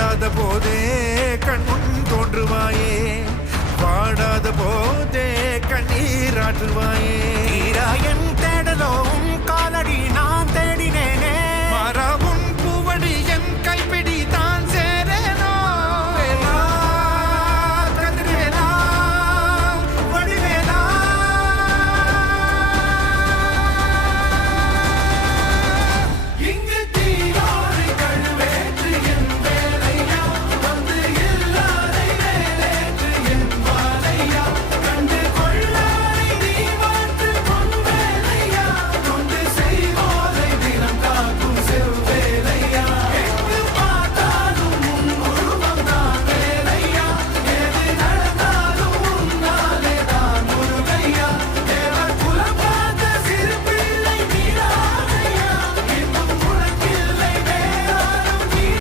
வாடாத போதே கண்முன் தோன்றுவாயே, வாடாத போதே கண்ணீராற்றுவாயே. தீராயன் தேடலோம் காலடி நான்